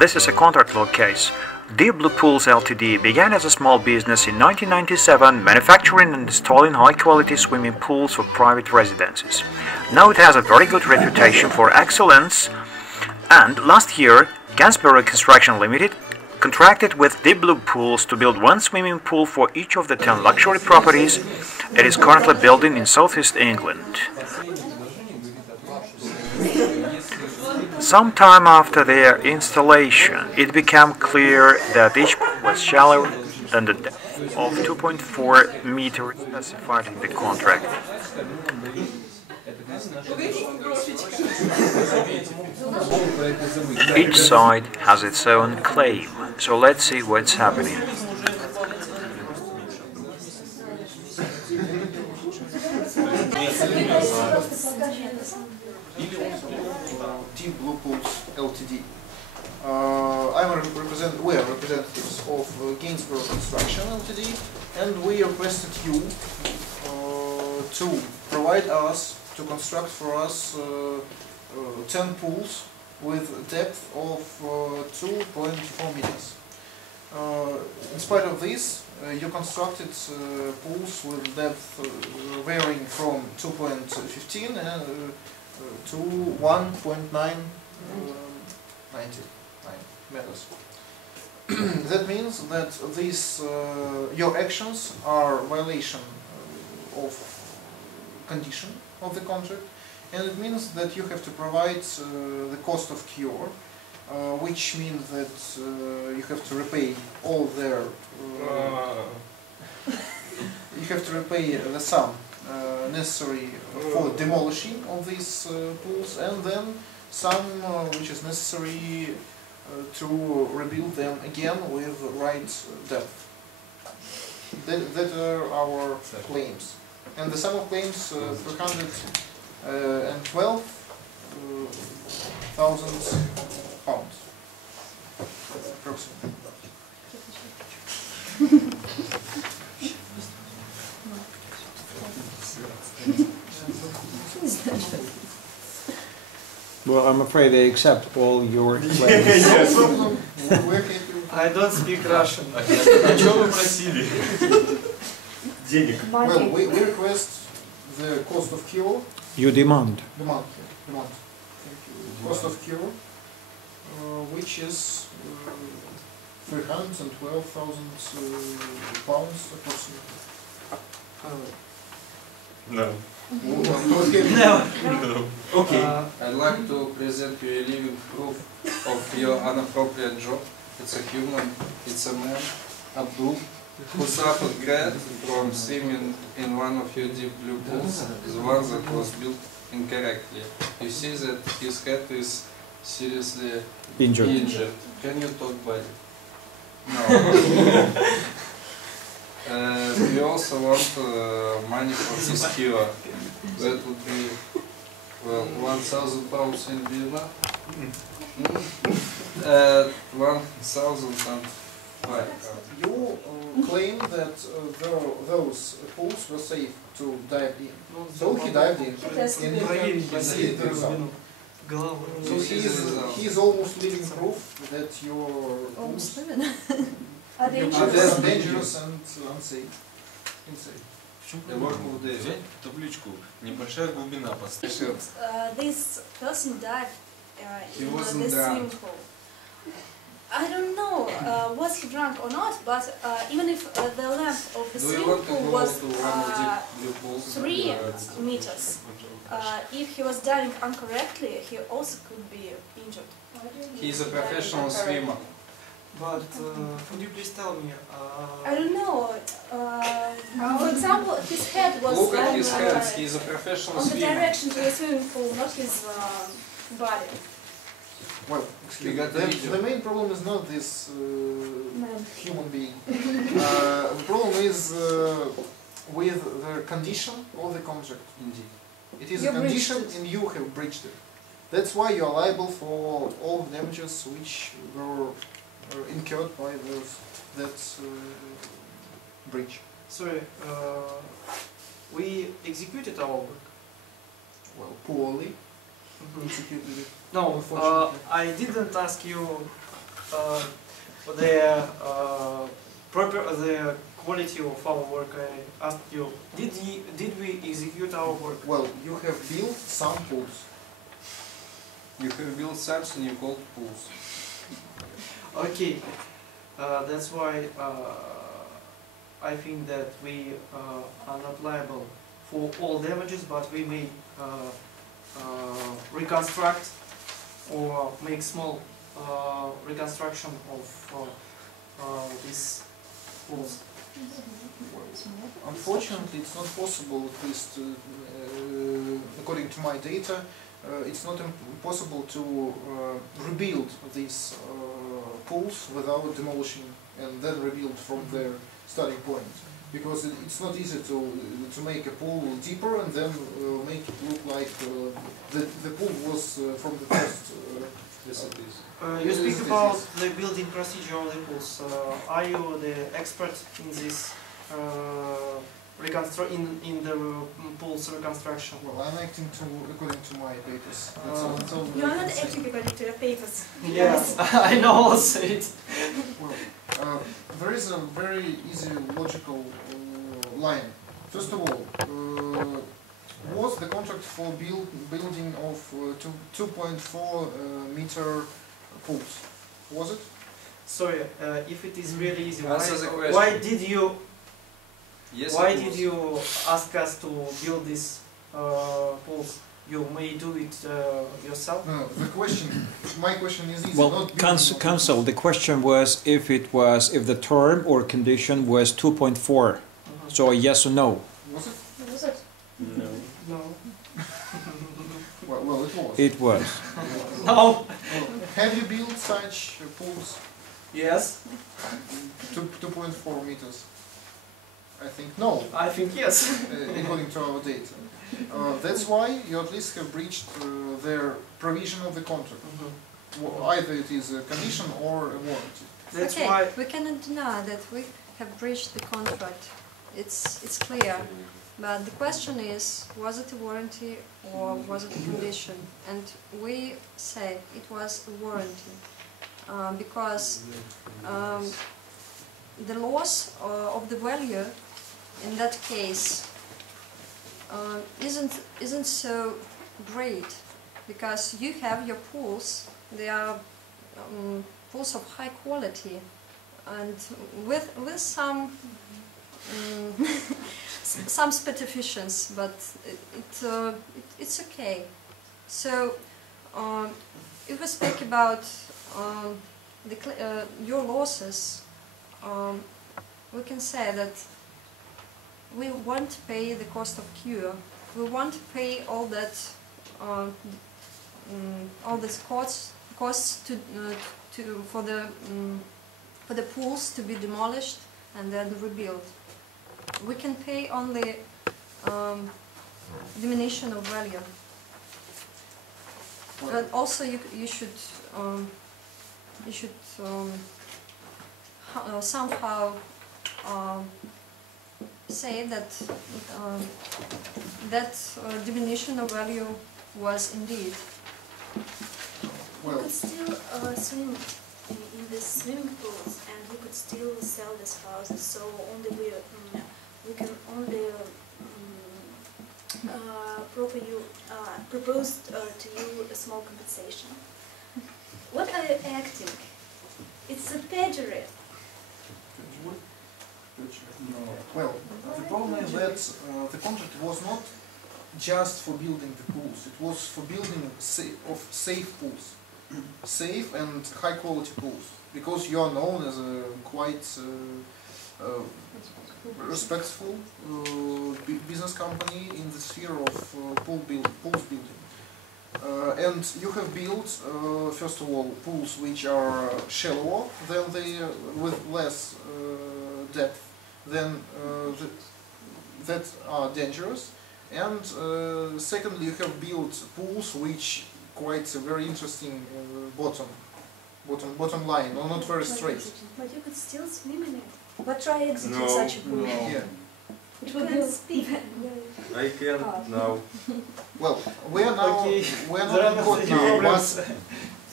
this is a contract law case. Deep Blue Pools Ltd. began as a small business in 1997, manufacturing and installing high-quality swimming pools for private residences. Now it has a very good reputation for excellence, and last year, Gansborough Construction Limited contracted with Deep Blue Pools to build one swimming pool for each of the 10 luxury properties it is currently building in southeast England. Sometime after their installation, it became clear that each pool was shallower than the depth of 2.4 meters specified in the contract. Each side has its own claim, so let's see what's happening. Deep Blue Pools Ltd. We are representatives of Gainsborough Construction Ltd. and we requested you to provide us, to construct for us 10 pools with a depth of 2.4 meters. In spite of this, you constructed pools with depth varying from 2.15 to 1.999 meters. That means that these your actions are violation of condition of the contract, and it means that you have to provide the cost of cure, which means that you have to repay all their you have to repay the sum necessary for demolishing of these pools, and then some which is necessary to rebuild them again with the right depth. That are our claims, and the sum of claims 312,000 pounds approximately. Well, I'm afraid they accept all your claims. I don't speak Russian. Well, we request the cost of cure. You demand. Demand. Cost of cure, which is 312,000 pounds approximately. No. No. Okay. I'd like to present you a living proof of your inappropriate job. It's a human, it's a man, Abdul, who suffered great from swimming in one of your deep blue pools, the one that was built incorrectly. You see that his head is seriously injured. Can you talk, buddy? No. We also want money for his cure. That would be, well, 1,000 pounds in Vienna. 1,005. You claim that those pools were safe to dive in. So he dived in, and you can see the result. So he is almost living proof that your pools are dangerous and unsafe. Взять табличку «Небольшая глубина». This person dived He in wasn't the drunk. swimming pool. I don't know was he drunk or not, but even if the length of the swimming pool was 3 meters, if he was diving incorrectly, he also could be injured. He is a professional swimmer. But could you please tell me? I don't know. For example, his head was Look at his hands. He is a professional on the swimmer. direction to the swimming pool, not his body. Well, We got the video. the main problem is not this human being. The problem is with the condition of the contract. Indeed. It is a condition and you have breached it. That's why you are liable for all the damages which were incurred by that breach. Sorry, we executed our work. Well, poorly executed it. No, Unfortunately. I didn't ask you the the quality of our work, I asked you, did we execute our work? Well, you have built some pools. You have built something you call pools. Okay, that's why I think that we are not liable for all damages, but we may reconstruct or make small reconstruction of these pools. Unfortunately, it's not possible, at least according to my data, it's not possible to rebuild these pools without demolishing and then rebuild from their starting point. Because it's not easy to make a pool deeper and then make it look like the pool was from the first. You speak about the building procedure of the pools. Are you the expert in this in the pools reconstruction? Well, I'm acting according to my papers. You are not acting according to your papers. Yes, I know also it. Well, there is a very easy logical line. First of all, was the contract for building of 2.4 meter pools? Was it? Sorry, if it is really easy, Answer the question. why did you Yes, why it did was. you ask us to build these pools? You may do it yourself. No, my question is easy. Well, not counsel, the question was if the term or condition was 2.4. So yes or no? Was it? Was it? No. No. Well, it was. It was. No. Well, have you built such pools? Yes. 2.4 meters? I think no, I think yes. according to our data. That's why you at least have breached their provision of the contract. Either it is a condition or a warranty. That's okay, why. we cannot deny that we have breached the contract. It's clear. But the question is, was it a warranty or was it a condition? And we say it was a warranty because the loss of the value in that case isn't so great because you have your pools. They are pools of high quality and with some some specifications, but it's okay. So if we speak about your losses, we can say that we won't pay the cost of cure. We won't pay all that all these costs for the pools to be demolished and then rebuilt. We can pay only diminution of value. But also you should somehow say that diminution of value was indeed. We could still swim in the swimming pools, and we could still sell these houses. So only we can only propose to you a small compensation. What are you acting? It's a perjury. Well, the problem is that the contract was not just for building the pools, it was for building of safe pools. Safe and high quality pools. Because you are known as a quite respectful business company in the sphere of pools building. And you have built, first of all, pools which are shallower than with less depth than that are dangerous. And secondly, you have built pools which quite a very interesting bottom line, or not very straight. But you could still swim in it. But try exiting such a pool. Yeah. It would be speak. I can't now. Well, we are now Okay. we are not in court now, but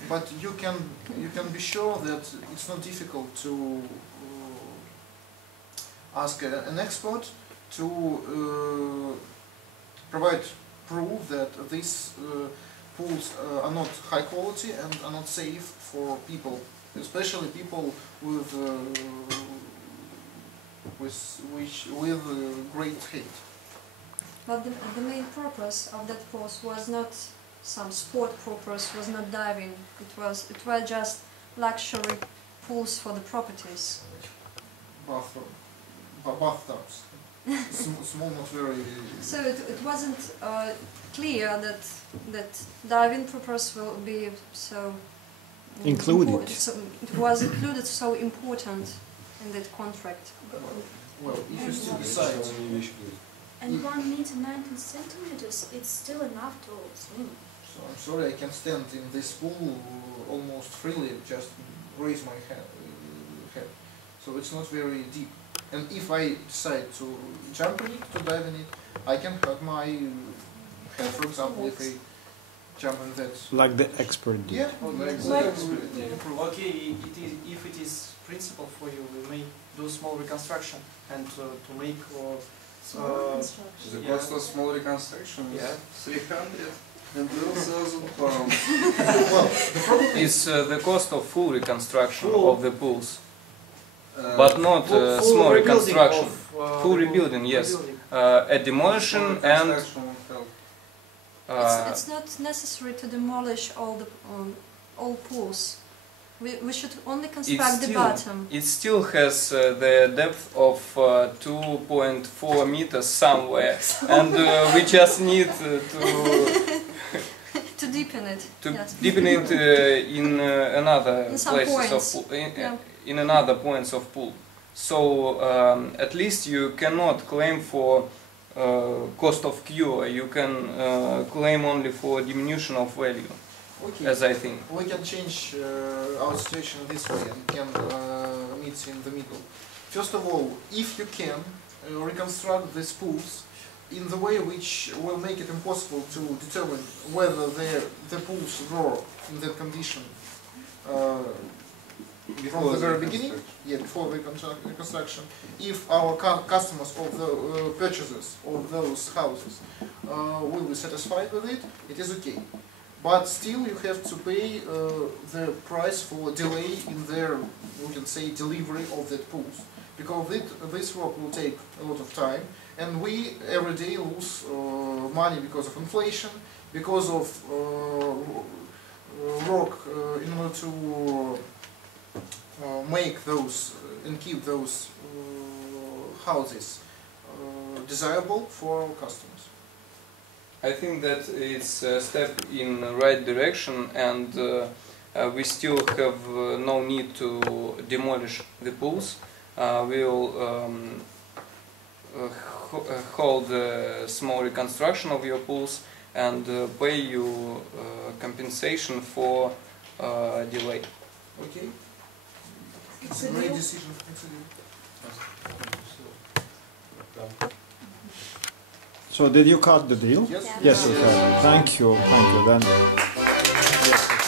but you can be sure that it's not difficult to ask an expert to provide proof that these pools are not high quality and are not safe for people, especially people with great hate. But the main purpose of that post was not some sport purpose, was not diving. It were just luxury pools for the properties. Bathtubs. Small, not very. So it wasn't clear that diving purpose will be so included. So it was included so important in that contract. Well, if you still decide. And 1 meter 19 centimeters, it's still enough to swim. So I'm sorry, I can stand in this pool almost freely, just raise my head. So it's not very deep. And if I decide to jump in it, to dive in it, I can hurt my head, for example, if I jump in that. Like the expert did. Yeah, Okay, if it is principle for you, we may do small reconstruction and to make The cost of small reconstruction is 312,000 pounds. well, the problem It's the cost of full reconstruction of the pools, but not small reconstruction. Full rebuilding, yes. A demolition and It's not necessary to demolish all pools. We should only construct the bottom. It still has the depth of 2.4 meters somewhere, and we just need to deepen it. deepen it in another In some places points. of pool, in another points of pool. So at least you cannot claim for cost of cure. You can claim only for diminution of value. okay. As I think. We can change our situation this way and can meet in the middle. First of all, if you can reconstruct these pools in the way which will make it impossible to determine whether the pools were in that condition from the very beginning, before the construction, if our customers or the purchasers of those houses will be satisfied with it, it is okay. But still you have to pay the price for delay in their, we can say, delivery of that pools. Because this work will take a lot of time, and we every day lose money because of inflation, because of work in order to make those and keep those houses desirable for our customers. I think that it's a step in the right direction, and we still have no need to demolish the pools. We'll hold a small reconstruction of your pools and pay you compensation for delay. Okay? It's a great decision. It's a So did you cut the deal? Yes. Yes, you have. Thank you. Then. Yes.